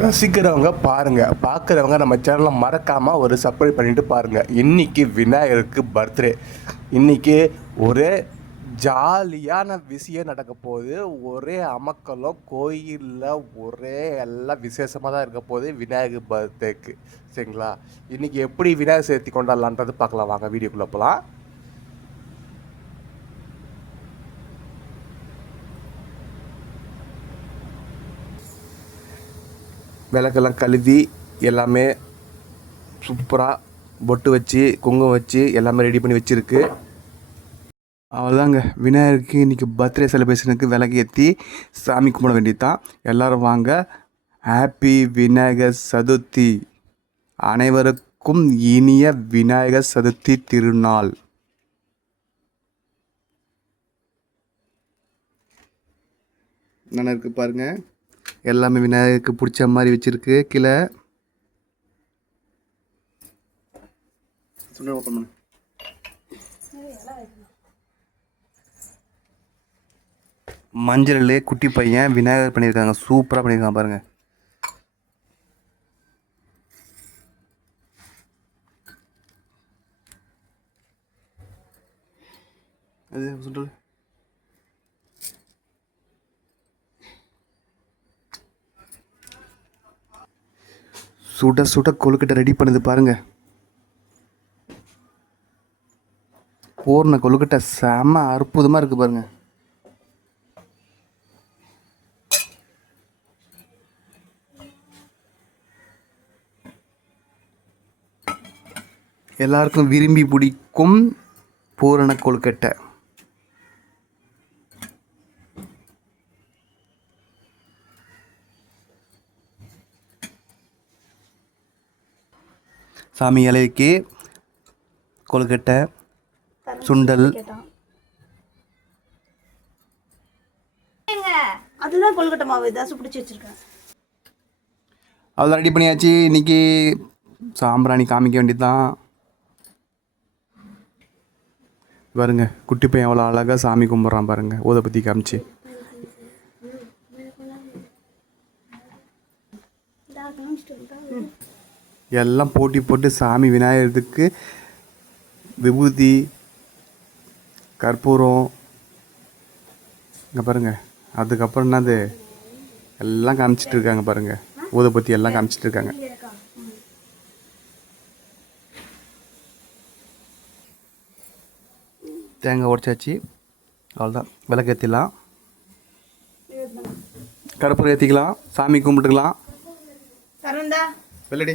ரசிக்கிறவங்க பாருங்கள் பார்க்குறவங்க நம்ம சேனலை மறக்காமல் ஒரு சப்ஸ்கிரைப் பண்ணிட்டு பாருங்கள் இன்னைக்கு விநாயகருக்கு பர்த்டே இன்னைக்கு ஒரே ஜாலியான விஷயம் நடக்க போகுது. ஒரே அமக்கலம் கோயிலில் ஒரே எல்லாம் விசேஷமாக தான் இருக்க போகுது விநாயகர் பர்த்டேக்கு சரிங்களா? இன்னைக்கு எப்படி விநாயகர் சேர்த்தி கொண்டாடலான்றது பார்க்கலாம் வாங்க வீடியோக்குள்ளே போகலாம் விளக்கெல்லாம் கழுவி எல்லாமே சூப்பராக பொட்டு வச்சு குங்குமம் வச்சு எல்லாமே ரெடி பண்ணி வச்சுருக்கு. அவ்வளோதாங்க விநாயகருக்கு இன்றைக்கி பர்த்டே செலிப்ரேஷனுக்கு விளக்கு ஏற்றி சாமி கும்பிட வேண்டியது தான் எல்லோரும் வாங்க. ஹாப்பி விநாயகர் சதுர்த்தி. அனைவருக்கும் இனிய விநாயகர் சதுர்த்தி திருநாள். நல்லா இருக்குது பாருங்கள் எல்லாமே விநாயகருக்கு பிடிச்ச மாதிரி வச்சுருக்கு. கீழே மஞ்சள் குட்டி பையன் விநாயகர் பண்ணியிருக்காங்க. சூப்பராக பண்ணியிருக்காங்க பாருங்கள் அது சுண்டல் சுட சுட கொழுக்கட்டை ரெடி பண்ணுது பாருங்க. போர்ன கொழுக்கட்டை செம அற்புதமாக இருக்குது பாருங்க. எல்லாருக்கும் விரும்பி பிடிக்கும் பூரண கொழுக்கட்டை. சாமி இலைக்கு கொழுக்கட்டை சுண்டல். அதுதான் கொழுக்கட்டை மாவு. தசு பிடிச்சி வச்சிருக்கேன். அவ்வளோ ரெடி பண்ணியாச்சு. இன்னைக்கு சாம்பிராணி காமிக்க வேண்டியது தான் பாருங்க குட்டி பையன் அவ்வளோ அழகாக சாமி கும்பிட்றான் பாருங்க. ஊதபத்தி காமிச்சு. எல்லாம் போட்டி போட்டு சாமி விநாயகருக்கு விபூதி கற்பூரம் இங்கே பாருங்க. அதுக்கப்புறம் என்னது? எல்லாம் காமிச்சிட்டு இருக்காங்க பாருங்க. ஊதபத்தி எல்லாம் காமிச்சிட்டு இருக்காங்க. தேங்காய் உடச்சாச்சு. அவ்வளோதான் விளக்கு ஏற்றிடலாம் கற்பூரம் ஏற்றிக்கலாம் சாமி கும்பிட்டுக்கலாம். வெள்ளடி.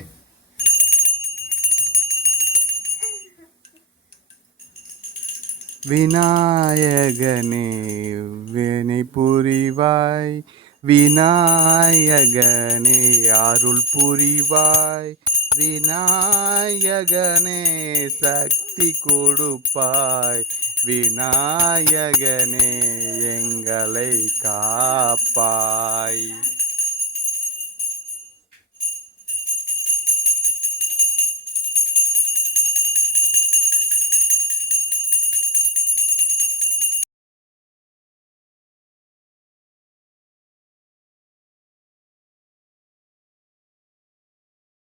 விநாயகனே வினை புரிவாய். விநாயகனே அருள் புரிவாய். விநாயகனே சக்தி கொடுப்பாய். விநாயகனே எங்களை காப்பாய்.